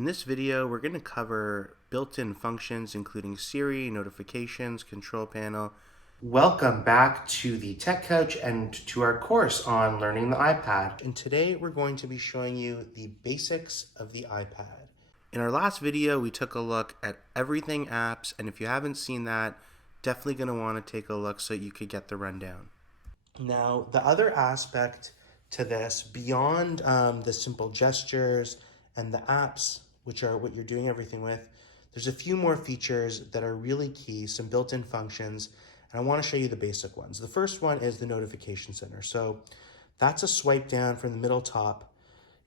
In this video, we're going to cover built-in functions including Siri, notifications, control panel. Welcome back to the Tech Couch and to our course on learning the iPad. And today we're going to be showing you the basics of the iPad. In our last video, we took a look at everything apps, and if you haven't seen that, definitely going to want to take a look so you could get the rundown. Now, the other aspect to this, beyond the simple gestures and the apps, which are what you're doing everything with, there's a few more features that are really key, some built-in functions, and I want to show you the basic ones. The first one is the notification center. So that's a swipe down from the middle top.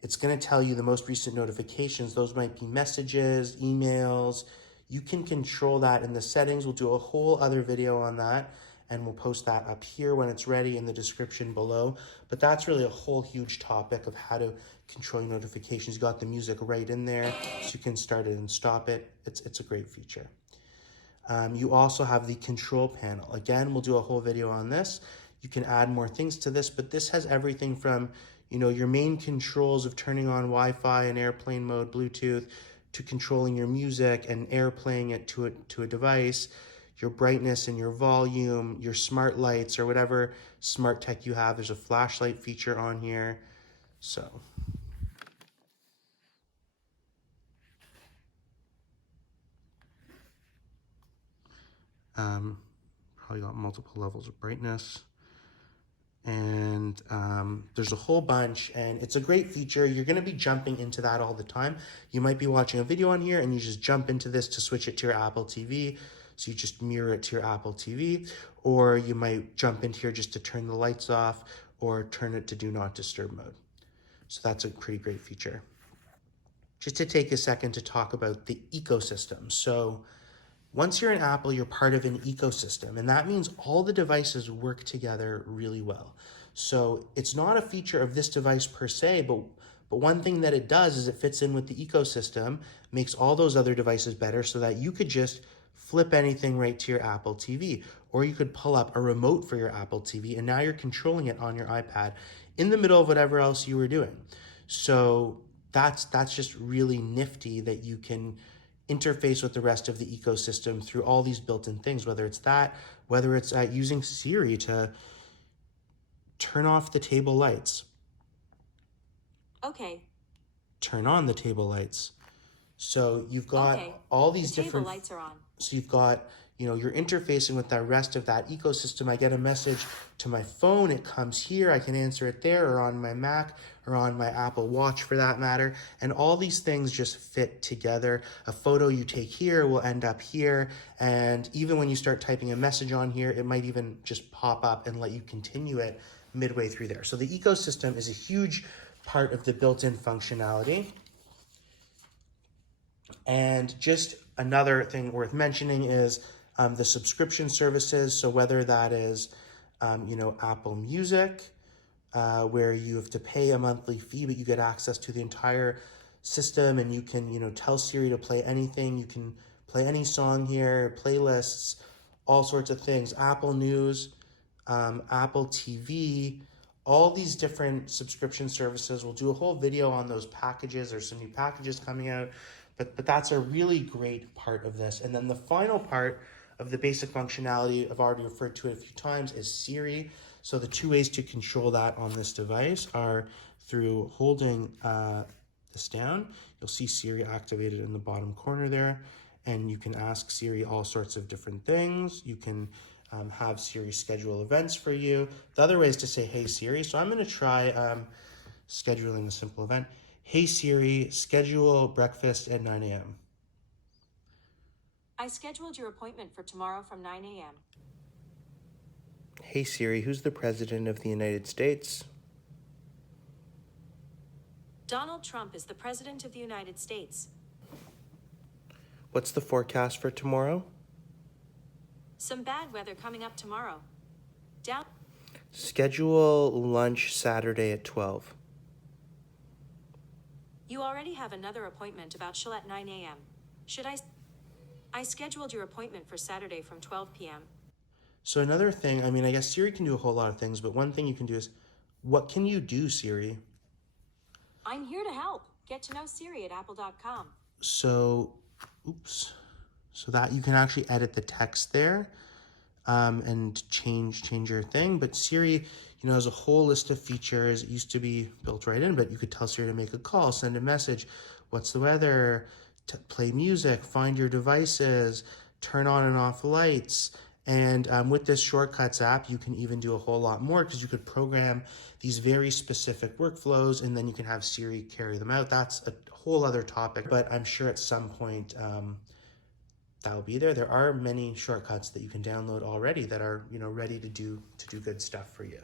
It's going to tell you the most recent notifications. Those might be messages, emails. You can control that in the settings. We'll do a whole other video on that, and we'll post that up here when it's ready in the description below. But that's really a whole huge topic of how to control your notifications. You got the music right in there, so you can start it and stop it. It's a great feature. You also have the control panel. Again, we'll do a whole video on this. You can add more things to this, but this has everything from, your main controls of turning on Wi-Fi and airplane mode, Bluetooth, to controlling your music and airplaying it to a device, your brightness and your volume, your smart lights or whatever smart tech you have. There's a flashlight feature on here. So probably got multiple levels of brightness. And there's a whole bunch, and it's a great feature. You're going to be jumping into that all the time. You might be watching a video on here and you just jump into this to switch it to your Apple TV. So you just mirror it to your Apple TV, or you might jump into here just to turn the lights off or turn it to do not disturb mode. So that's a pretty great feature. Just to take a second to talk about the ecosystem. So once you're in Apple, you're part of an ecosystem, and that means all the devices work together really well. So it's not a feature of this device per se, but one thing that it does is it fits in with the ecosystem, makes all those other devices better so that you could just flip anything right to your Apple TV, or you could pull up a remote for your Apple TV, and now you're controlling it on your iPad in the middle of whatever else you were doing. So that's just really nifty that you can interface with the rest of the ecosystem through all these built-in things, whether it's using Siri to turn off the table lights. Okay. Turn on the table lights. So you've got all these different lights are on. So you've got, you're interfacing with the rest of that ecosystem. I get a message to my phone, it comes here, I can answer it there, or on my Mac, or on my Apple Watch for that matter. And all these things just fit together. A photo you take here will end up here. And even when you start typing a message on here, it might even just pop up and let you continue it midway through there. So the ecosystem is a huge part of the built-in functionality. And just another thing worth mentioning is the subscription services. So whether that is, Apple Music, where you have to pay a monthly fee, but you get access to the entire system, and you can, tell Siri to play anything. You can play any song here, playlists, all sorts of things. Apple News, Apple TV, all these different subscription services. We'll do a whole video on those packages. There's some new packages coming out, but that's a really great part of this. And then the final part of the basic functionality, I've already referred to it a few times, is Siri. So the two ways to control that on this device are through holding this down. You'll see Siri activated in the bottom corner there, and you can ask Siri all sorts of different things. You can have Siri schedule events for you. The other way is to say, hey Siri. So I'm going to try scheduling a simple event. Hey Siri, schedule breakfast at 9 a.m. I scheduled your appointment for tomorrow from 9 a.m. Hey Siri, who's the President of the United States? Donald Trump is the President of the United States. What's the forecast for tomorrow? Some bad weather coming up tomorrow. Down. Schedule lunch Saturday at 12. You already have another appointment about Shul at 9 a.m. I scheduled your appointment for Saturday from 12 p.m. So another thing, I guess Siri can do a whole lot of things, but one thing you can do is, what can you do, Siri? I'm here to help. Get to know Siri at apple.com. So, oops. So that you can actually edit the text there and change your thing. But Siri, has a whole list of features. It used to be built right in, but you could tell Siri to make a call, send a message, what's the weather, play music, find your devices, turn on and off lights. And with this Shortcuts app, you can even do a whole lot more because you could program these very specific workflows and then you can have Siri carry them out. That's a whole other topic, but I'm sure at some point that will be there. There are many shortcuts that you can download already that are, ready to do good stuff for you.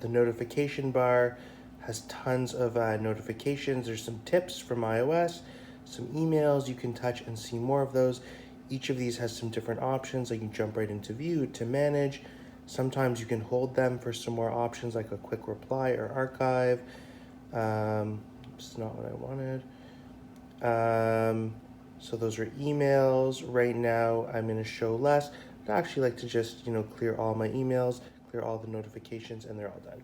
The notification bar has tons of notifications. There's some tips from iOS, some emails. You can touch and see more of those. Each of these has some different options. Like you can jump right into view to manage. Sometimes you can hold them for some more options like a quick reply or archive. It's not what I wanted. So those are emails. Right now, I'm going to show less. I'd actually like to just, clear all my emails, clear all the notifications, and they're all done.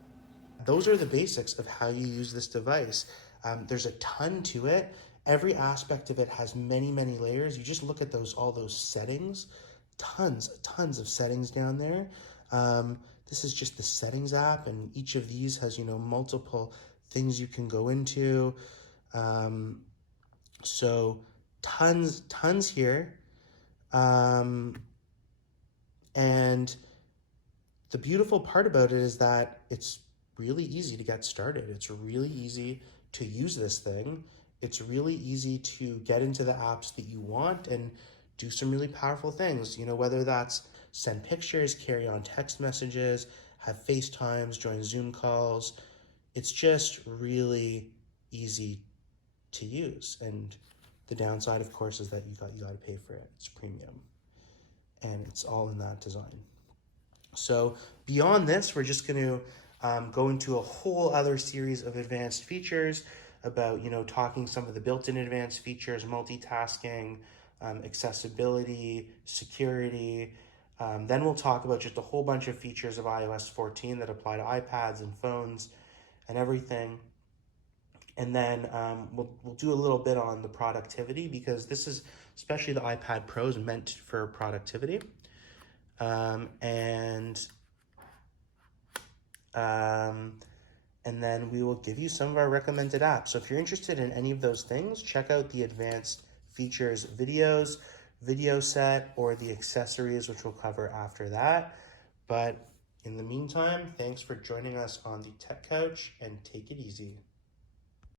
Those are the basics of how you use this device. There's a ton to it. Every aspect of it has many, many layers. You just look at all those settings, tons of settings down there. This is just the settings app, and each of these has, multiple things you can go into. So tons here. And the beautiful part about it is that it's really easy to get started. It's really easy to use this thing. It's really easy to get into the apps that you want and do some really powerful things, whether that's send pictures, carry on text messages, have FaceTimes, join Zoom calls. It's just really easy to use. And the downside, of course, is that you got to pay for it. It's premium. And it's all in that design. So beyond this, we're just going to go into a whole other series of advanced features about, talking some of the built-in advanced features, multitasking, accessibility, security. Then we'll talk about just a whole bunch of features of iOS 14 that apply to iPads and phones and everything. And then we'll do a little bit on the productivity because this is, especially the iPad Pro, is meant for productivity. And then we will give you some of our recommended apps. So if you're interested in any of those things, check out the advanced features videos, video set, or the accessories, which we'll cover after that. But in the meantime, thanks for joining us on the Tech Couch, and take it easy.